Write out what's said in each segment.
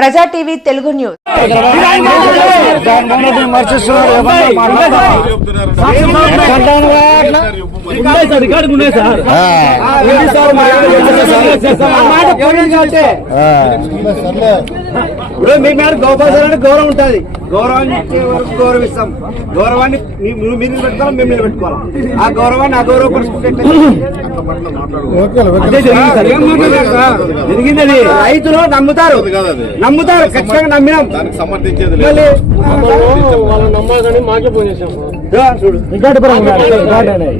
ప్రజా TV Telugu news. మీ మీద గౌరవం ఉంటుంది, గౌరవాన్ని ఇచ్చే వరకు గౌరవిస్తాం. గౌరవాన్ని మీరు పెట్టుకోవాలి, మేము మీద పెట్టుకోవాలి. ఆ గౌరవాన్ని అగౌరవపరుచుకుంటే జరిగింది. అది రైతులు నమ్ముతారు, ఖచ్చితంగా నమ్మినాం. వాళ్ళ నమ్మకండి మాకే ఫోన్ చేసాం.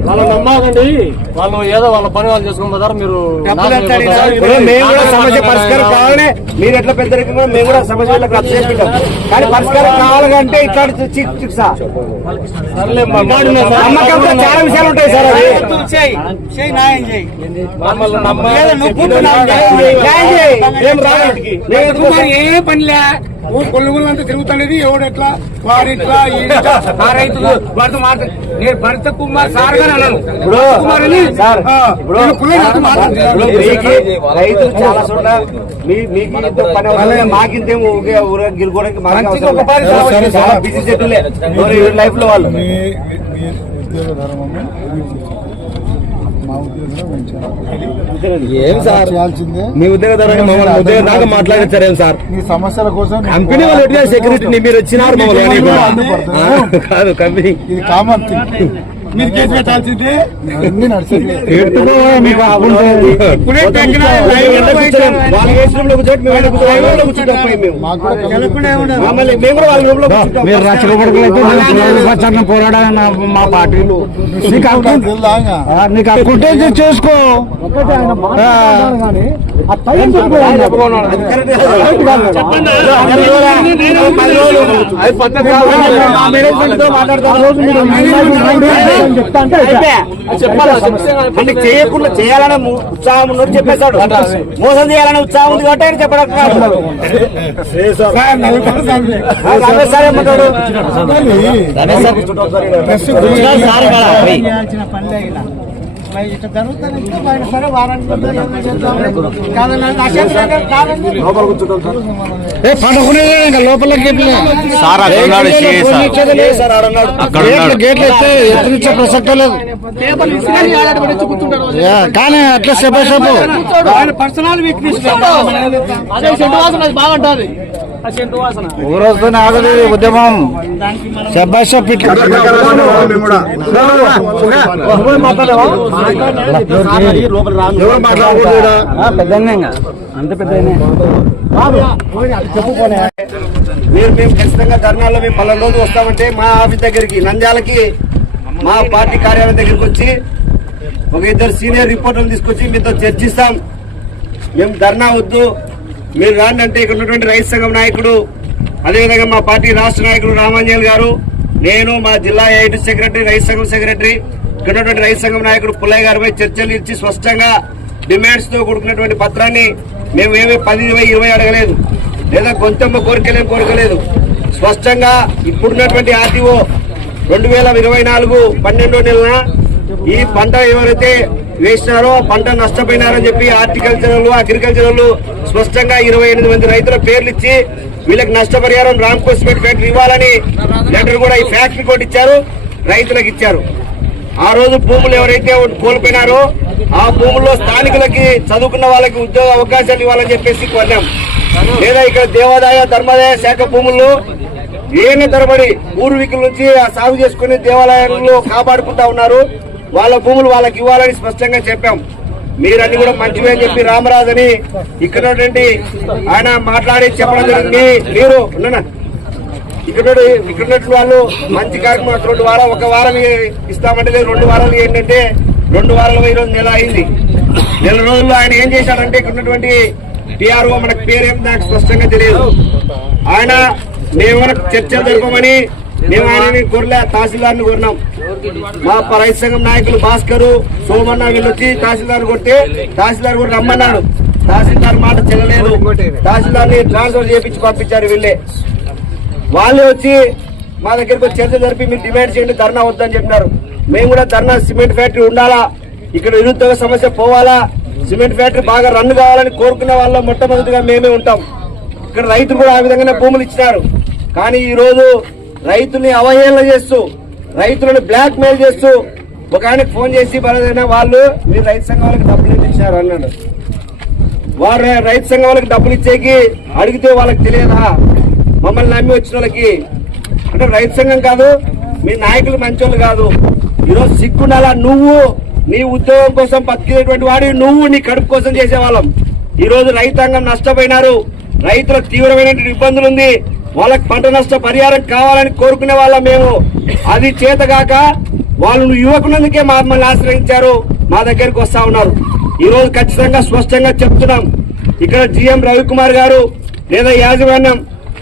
వాళ్ళ నమ్మకండి, వాళ్ళు ఏదో వాళ్ళ పని వాళ్ళు చేసుకుని పోతారు. మీరు మేము కూడా సమస్య పరిష్కారం కావాలనే మీరు ఎట్లా పెద్దరికంగా మేము కూడా సమస్యలకు రద్దు చేసుకుంటాం. కానీ పరిష్కారం కావాలంటే ఇట్లాంటి చికిత్స నమ్మకంతో చాలా విషయాలు ఉంటాయి సార్. అది ఏ పనిలే కొలుగులంతా తిరుగుతానేది. ఎవడెట్లా వారిట్లా ఆ రైతులు వారితో నేను భరత కుమార్ సార్ గారు అన్నాను. రైతులు చాలా చోట్ల మీకు మాకింతేమో గెలుకోవడానికి బిజీ చెట్టులే లైఫ్ లో వాళ్ళు. ఏం సార్ మీ ఉద్యోగ ఉద్యోగం దాకా మాట్లాడించారేం సార్? మీ సమస్యల కోసం కంపెనీ వాళ్ళు సెక్యూరిటీ మీరు వచ్చినారు కాదు కంపెనీ ఇది కామన్ మీరు కేసు పెట్టాల్సిందే. మీరు రక్షణ పోరాడాలి మా పార్టీలు. నీకు అక్కుంటే చేసుకో. చేయకుండా చేయాలనే ఉత్సాహం ఉన్నది చెప్పేశాడు. మోసం చేయాలనే ఉత్సాహం ఉంది కాబట్టి ఆయన చెప్పడం. లోపలికి గేట్లు ఎత్తే ఎత్తునిచ్చే ప్రసక్తే లేదు. కానీ అట్లా step by step personal weakness బాగుంటుంది. ఊరొస్తూనే ఆగదు ఉద్యమం. స్టెప్ బై స్టెప్ అంత పెద్ద మేము ఖచ్చితంగా ధర్నాల్లో మేము 10 రోజులు వస్తామంటే మా ఆఫీస్ దగ్గరికి నంద్యాలకి మా పార్టీ కార్యాలయం దగ్గరికి వచ్చి ఒక 2 సీనియర్ రిపోర్టర్లు తీసుకొచ్చి మీతో చర్చిస్తాం. మేము ధర్నా వద్దు, మీరు రాండి అంటే ఇక్కడ ఉన్నటువంటి రైతు సంఘం నాయకుడు, అదేవిధంగా మా పార్టీ రాష్ట్ర నాయకుడు రామాంజల్ గారు, నేను మా జిల్లా ఐటీ సెక్రటరీ, రైతు సంఘం సెక్రటరీ, ఇక్కడ ఉన్నటువంటి రైతు సంఘం నాయకుడు పుల్లయ్య గారిపై చర్చలు ఇచ్చి స్పష్టంగా డిమాండ్స్ తో కూడుకున్నటువంటి పత్రాన్ని మేము ఏమీ 10, 20 అడగలేదు, లేదా కొంచెం కోరికలేదు. స్పష్టంగా ఇప్పుడున్నటువంటి ఆర్టీఓ 2024 12వ నెలన ఈ పంట ఎవరైతే వేసినారో పంట నష్టపోయినారని చెప్పి అగ్రికల్చరల్ స్పష్టంగా 28 మంది రైతుల పేర్లు ఇచ్చి వీళ్ళకి నష్టపరిహారం రామ్కో సిమెంట్ ఫ్యాక్టరీ ఇవ్వాలని లెటర్ కూడా ఈ ఫ్యాక్టరీ కూడా ఇచ్చారు, రైతులకు ఇచ్చారు. ఆ రోజు భూములు ఎవరైతే కోల్పోయినారో ఆ భూముల్లో స్థానికులకి చదువుకున్న వాళ్ళకి ఉద్యోగ అవకాశాలు ఇవ్వాలని చెప్పేసి కొన్నాం. లేదా ఇక్కడ దేవాదాయ ధర్మాదాయ శాఖ భూముల్లో ఏళ్ళ తరబడి పూర్వీకుల నుంచి సాగు చేసుకుని దేవాలయాల్లో కాపాడుకుంటా ఉన్నారు, వాళ్ళ భూములు వాళ్ళకి ఇవ్వాలని స్పష్టంగా చెప్పాం. మీరన్నీ కూడా మంచివే అని చెప్పి రామరాజు అని ఇక్కడ ఆయన మాట్లాడి చెప్పడం జరిగింది. మీరు ఇక్కడ వాళ్ళు మంచి కార్యక్రమం 2 వారాలు, 1 వారం ఇస్తామంటే లేదు 2 వారాలు. ఏంటంటే 2 వారాలు 20 నెల అయింది. 1 రోజుల్లో ఆయన ఏం చేశాడంటే ఇక్కడ ఉన్నటువంటి టీఆర్ఓ మనకు పేరేం నాకు స్పష్టంగా తెలియదు. ఆయన మేము చర్చలు జరపమని మేము ఆయనని కోరలే, తహసీల్దార్ని కోరినాం. మా రైతు సంఘం నాయకులు భాస్కర్, సోమన్న వీళ్ళు వచ్చి తహసీల్దార్ కొడితే తహసీల్దార్ కూడా రమ్మన్నాడు. తహసీల్దార్ మాట చెల్లలేదు, తహసీల్దార్ని ట్రాన్స్ఫర్ చేయించి పంపించారు వీళ్ళే. వాళ్ళే వచ్చి మా దగ్గరికి వచ్చి చర్చ జరిపి మీరు డిమాండ్ చేయండి, ధర్నా వద్దని చెప్పినారు. మేము కూడా ధర్నా సిమెంట్ ఫ్యాక్టరీ ఉండాలా, ఇక్కడ నిరుద్యోగ సమస్య పోవాలా, సిమెంట్ ఫ్యాక్టరీ బాగా రన్ కావాలని కోరుకునే వాళ్ళ మొట్టమొదటిగా మేమే ఉంటాం. ఇక్కడ రైతులు కూడా ఆ విధంగానే భూములు ఇచ్చినారు. కానీ ఈ రోజు రైతుల్ని అవహేళన చేస్తూ రైతులను బ్లాక్ మెయిల్ చేస్తూ ఒక ఆయనకు ఫోన్ చేసి బలదైనా వాళ్ళు మీరు రైతు సంఘం వాళ్ళకి డబ్బులు ఇచ్చారు అన్నాడు. వారు రైతు సంఘం వాళ్ళకి డబ్బులు ఇచ్చేకి అడిగితే వాళ్ళకి తెలియదా మమ్మల్ని నమ్మి వచ్చిన వాళ్ళకి? అంటే రైతు సంఘం కాదు, మీ నాయకులు మంచోళ్ళు కాదు. ఈరోజు సిగ్గుండాలా? నువ్వు నీ ఉద్యోగం కోసం బతికేటువంటి వాడి, నువ్వు నీ కడుపు కోసం చేసేవాళ్ళం. ఈ రోజు రైతాంగం నష్టపోయినారు, రైతులకు తీవ్రమైనటువంటి ఇబ్బందులు ఉంది, వాళ్ళకి పంట నష్ట పరిహారం కావాలని కోరుకునే వాళ్ళం మేము. అది చేతగాక వాళ్ళు యువకునందుకే మమ్మల్ని ఆశ్రయించారు, మా దగ్గరికి వస్తా ఉన్నారు. ఈ రోజు ఖచ్చితంగా స్పష్టంగా చెప్తున్నాం, ఇక్కడ జిఎం రవికుమార్ గారు లేదా యాజమాన్యం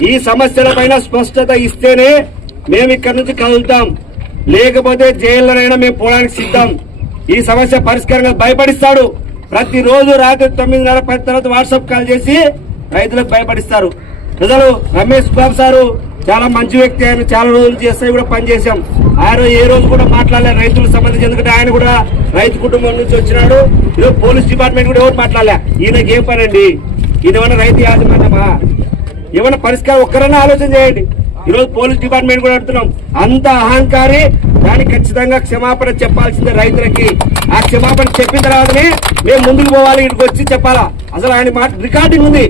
ఈ సమస్యల పైన స్పష్టత ఇస్తేనే మేము ఇక్కడ నుంచి కదులుతాం, లేకపోతే జైల్లోనైనా మేము పోవడానికి సిద్ధం. ఈ సమస్య పరిష్కారంగా భయపడిస్తాడు. ప్రతిరోజు రాత్రి 9:30 10 తర్వాత వాట్సాప్ కాల్ చేసి రైతులకు భయపడిస్తారు. ప్రజలు రమేష్ బాబు సారు చాలా మంచి వ్యక్తి, ఆయన చాలా రోజులు చేస్తే కూడా పనిచేశాం. ఆయన ఏ రోజు కూడా మాట్లాడలేదు రైతులకు సంబంధించి, ఎందుకంటే ఆయన కూడా రైతు కుటుంబం నుంచి వచ్చినాడు. ఈరోజు పోలీస్ డిపార్ట్మెంట్ కూడా ఎవరు మాట్లాడలే. ఈయనకి ఏం పని అండి? ఈయన ఏమన్నా రైతు యాజమాన్యమా? ఏమన్నా పరిష్కారం ఒక్కరన్నా ఆలోచన చేయండి. ఈరోజు పోలీస్ డిపార్ట్మెంట్ కూడా అడుగుతున్నాం, అంత అహంకారి, దానికి ఖచ్చితంగా క్షమాపణ చెప్పాల్సిందే రైతులకి. ఆ క్షమాపణ చెప్పిన తర్వాతనే మేము ముందుకు పోవాలి, ఇక్కడికి వచ్చి చెప్పాలా. అసలు ఆయన మాట రికార్డింగ్ ఉంది,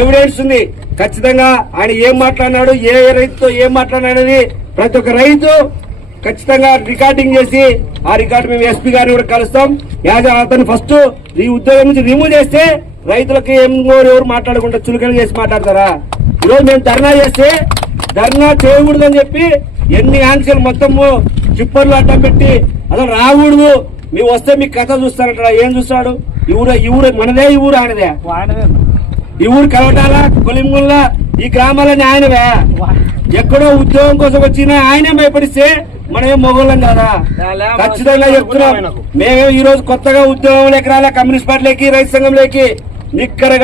ఎవిడెన్స్ ఉంది. ఖచ్చితంగా ఆయన ఏం మాట్లాడినాడు, ఏ రైతుతో ఏం మాట్లాడినాడని ప్రతి ఒక్క రైతు ఖచ్చితంగా రికార్డింగ్ చేసి ఆ రికార్డు మేము ఎస్పీ గారిని కూడా కలుస్తాం. అతను ఫస్ట్ ఈ ఉద్యోగం నుంచి రిమూవ్ చేస్తే రైతులకి ఎవరు మాట్లాడకుండా చులకన చేసి మాట్లాడతారా? ఈరోజు మేము ధర్నా చేస్తే ధర్నా చేయకూడదని చెప్పి ఎన్ని ఆంక్షలు మొత్తము చిప్పర్లు అడ్డం పెట్టి అసలు రాకూడదు, మీరు వస్తే మీ కథ చూస్తారంట. ఏం చూస్తాడు? ఈ ఊరు మనదే, ఈ ఊరు ఆయనదే. ఈ ఊరు కలవటాల కొలింగుల్లా ఈ గ్రామాలని ఆయనవే. ఎక్కడో ఉద్యోగం కోసం వచ్చిన ఆయనే భయపడిస్తే మనమేం మొగోళ్ళం కదా. ఖచ్చితంగా చెప్తున్నాం, మేమే ఈ రోజు కొత్తగా ఉద్యోగం లేక రాలే, కమ్యూనిస్ట్ పార్టీలోకి రైతు సంఘంలోకి నిక్కరగా